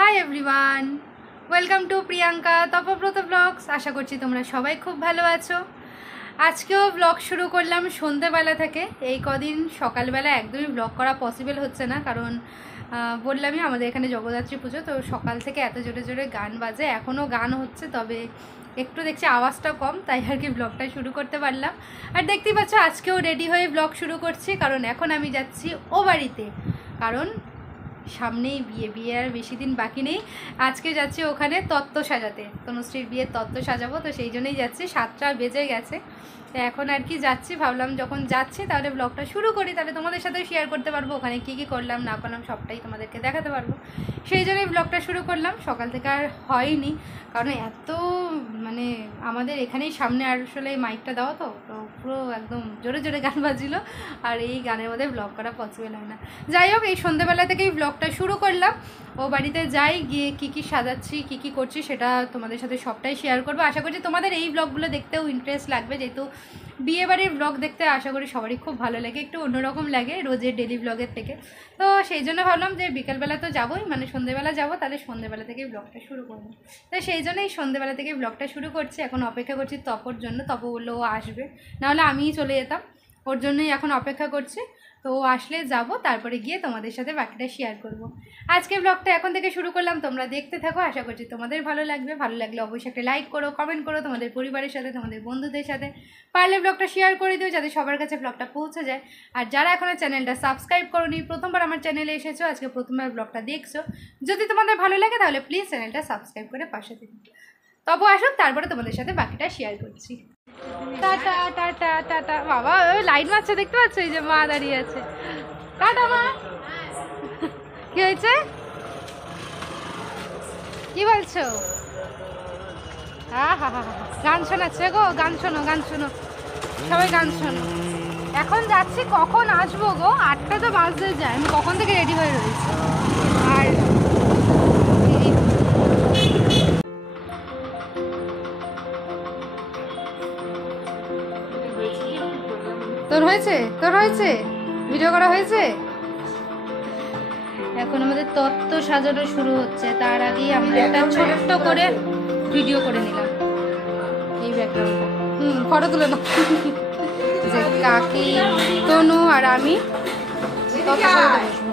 High everyone, welcome to Priyanka Tapabrata vlogs. আশা করছি তোমরা সবাই খুব ভালো আছো। আজকেও ব্লগ শুরু করলাম সন্ধ্যেবেলা থেকে। এই কদিন সকালবেলা একদমই ব্লগ করা পসিবল হচ্ছে না, কারণ বললামই আমাদের এখানে জগদ্ধাত্রী পুজো, তো সকাল থেকে এত জোরে জোরে গান বাজে, এখনও গান হচ্ছে, তবে একটু দেখছি আওয়াজটা কম, তাই আর কি ব্লগটা শুরু করতে পারলাম। আর দেখতেই পাচ্ছ আজকেও রেডি হয়ে ব্লগ শুরু করছি, কারণ এখন আমি যাচ্ছি ও বাড়িতে, কারণ সামনেই বিয়ে আর বেশি দিন বাকি নেই। আজকে যাচ্ছি ওখানে তত্ত্ব সাজাতে, তনুশ্রীর বিয়ের তত্ত্ব সাজাবো, তো সেই জন্যই যাচ্ছি। 7টা বেজে গেছে, তো এখন আর কি যাচ্ছি, ভাবলাম যখন যাচ্ছি তাহলে ব্লগটা শুরু করি, তাহলে তোমাদের সাথে শেয়ার করতে পারবো ওখানে কী কী করলাম না করলাম, সবটাই তোমাদেরকে দেখাতে পারবো। সেই জন্যই ব্লগটা শুরু করলাম। সকাল থেকে আর হয়নি, কারণ এত মানে আমাদের এখানেই সামনে আসলে মাইকটা দেওয়া, তো পুরো একদম জোরে জোরে গান বাজছিল, আর এই গানের মধ্যে ব্লগ করা পসিবল হয় না। যাই হোক, এই সন্ধ্যেবেলা থেকেই ব্লগটা শুরু করলাম। ও বাড়িতে যাই, গিয়ে কী কী সাজাচ্ছি কী কী করছি সেটা তোমাদের সাথে সবটাই শেয়ার করবো। আশা করছি তোমাদের এই ব্লগগুলো দেখতেও ইন্টারেস্ট লাগবে, যেহেতু বিয়েবাড়ির ব্লগ দেখতে আশা করি সবারই খুব ভালো লাগে, একটু অন্যরকম লাগে রোজের ডেলি ব্লগের থেকে। তো সেই জন্য ভাবলাম যে বিকেলবেলা তো যাবোই, মানে সন্ধ্যেবেলা যাবো, তাহলে সন্ধ্যেবেলা থেকেই ব্লগটা শুরু করবো। তো সেই জন্য এই সন্ধ্যেবেলা থেকেই ব্লগটা শুরু করছি। এখন অপেক্ষা করছি তপর জন্য, তপ বললো ও আসবে, নাহলে আমিই চলে যেতাম, ওর জন্যই এখন অপেক্ষা করছি। তো ও আসলে যাব, তারপরে গিয়ে তোমাদের সাথে বাকিটা শেয়ার করব। আজকে ব্লগটা এখন থেকে শুরু করলাম, তোমরা দেখতে থাকো, আশা করছি তোমাদের ভালো লাগবে। ভালো লাগলে অবশ্যই একটা লাইক করো, কমেন্ট করো, তোমাদের পরিবারের সাথে তোমাদের বন্ধুদের সাথে পারলে ব্লগটা শেয়ার করে দিও, যাতে সবার কাছে ব্লগটা পৌঁছে যায়। আর যারা এখনও চ্যানেলটা সাবস্ক্রাইব করোনি, প্রথমবার আমার চ্যানেলে এসেছো, আজকে প্রথমবার ব্লগটা দেখছো, যদি তোমাদের ভালো লাগে তাহলে প্লিজ চ্যানেলটা সাবস্ক্রাইব করে পাশে দিন। তবু আসুক, তারপরে তোমাদের সাথে বাকিটা শেয়ার করছি। Tata tata tata. বাবা ওই লাইট মারছে, দেখতে পাচ্ছ, এই যে মা দাঁড়িয়ে আছে। টাটা মা। কি হয়েছে, কি বলছো? হা হা হা, গান শোনাচ্ছে গো, গান শোনো গান শোনো, সবাই গান শোনো। এখন যাচ্ছি, কখন আসবো গো? 8টা তো বাজতে যায়, আমি কখন থেকে রেডি হয়ে রয়েছি। আর তোর হয়েছে, তোর হয়েছে, ভিডিও করা হয়েছে। এখন আমাদের তত্ত্ব সাজানো শুরু হচ্ছে, তার আগেই আমরা একটা ছোট্ট করে ভিডিও করে নিলাম। এই ব্যাকগ্রাউন্ডটা ফটো তুলে নাও। যে কাকি, তনু আর আমি তত্ত্ব সাজাতে বসবো।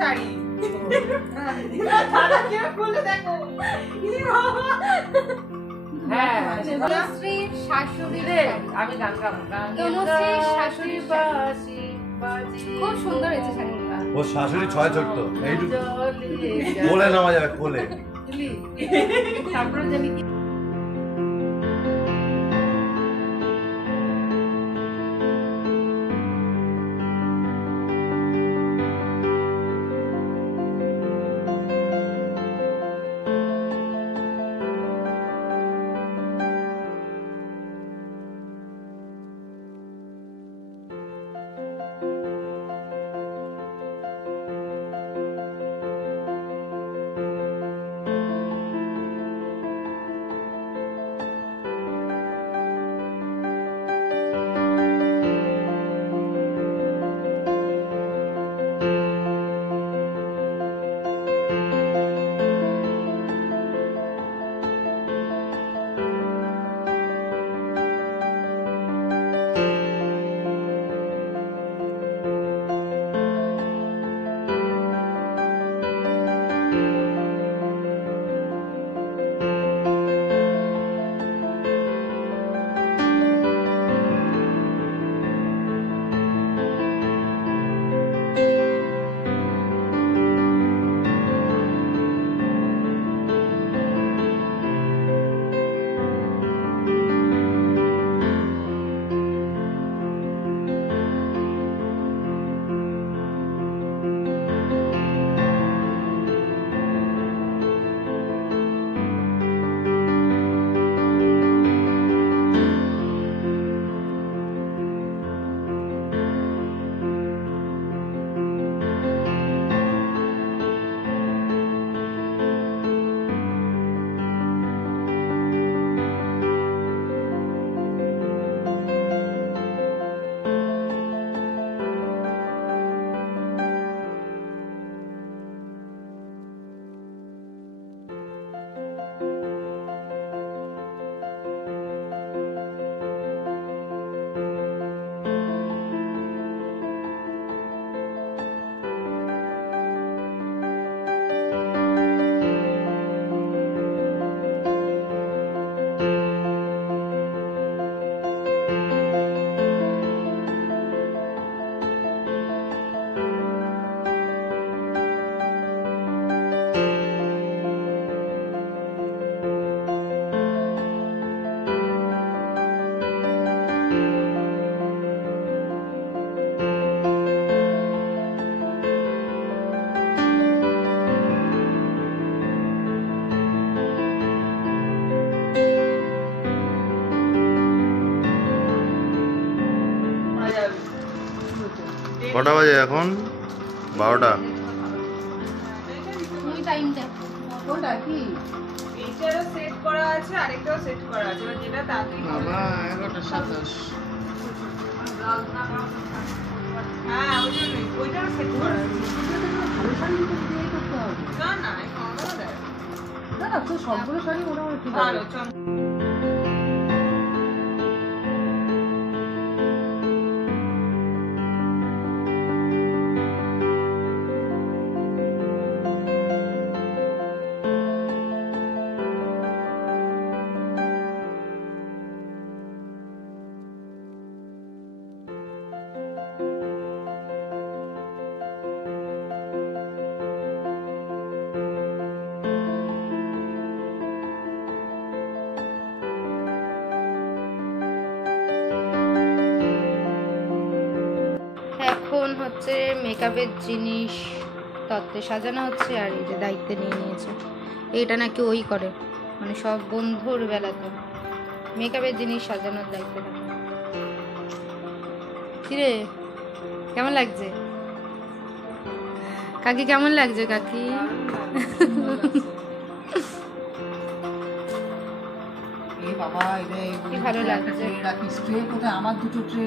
শাড়ি দাদা কে বলে দেখো হ্যাঁ তনুশ্রীর শাশুড়ির রে শাড়ি। আমি গান গাবো তনুশ্রীর শাশুড়ির শাড়ি। খুব সুন্দর হয়েছে শাড়িটা। ও শাশুড়ি ছয় ছোট্ট এইটুকু কোলে নামা যাবে কোলে। তারপরে জানি কি কটা বাজে এখন? 12টা। তুমি টাইমটা ওটা কি এইটারও সেট করা আছে আরেকটাও সেট করা আছে এবার যেটা তাড়াতাড়ি বাবা 11:27 হ্যাঁ ওই জন্যই ওইটাও সেট করা আছে ভালো শাড়ি দিয়ে করতে হবে না না এই নরমাল দেয় না না তো সবগুলো শাড়ি মোটামুটি ঠিক আছে ভালো এখন হচ্ছে মেকআপের জিনিস তত্ত্বে সাজানো হচ্ছে আর এই যে দায়িত্বে নিয়ে নিয়েছে এইটা নাকি ওই করে মানে সব বন্ধুর বেলাতে মেকআপের জিনিস সাজানোর দায়িত্ব থাকে। কিরে কেমন লাগছে কাকি? কেমন লাগছে কাকি? বাবা কি ভালো লাগছে। রাখিস ট্রে কোথায়? আমার দুটো ট্রে